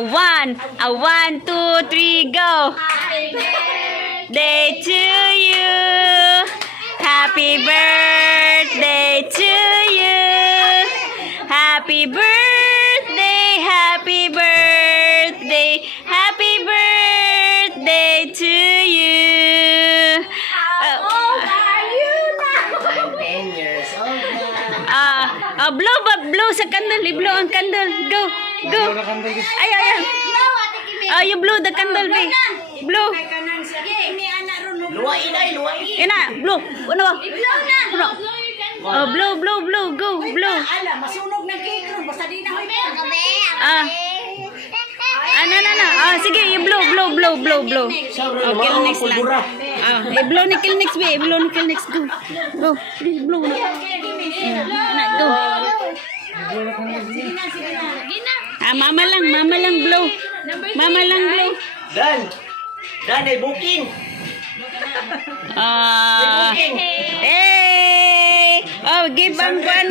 one, two, three, go. Day to you. Happy birthday to you. Happy birthday, happy birthday, happy birthday to you. Blow sa candle. I-blow ang candle. Go. Ay. You blow the candle, babe. Blow. Luwain. Ina, blow. Ano ba? Blow. Go, blow. Ala, masunog ng cake ron. Basta di na hoy. Sige, i-blow. Okay, next lang. I-blow ni Kilnex, babe. I-blow ni Kilnex. Go. Please, blow na. Go. Mama lang blow. Dan, ay booking. Hey! Give ang kwan.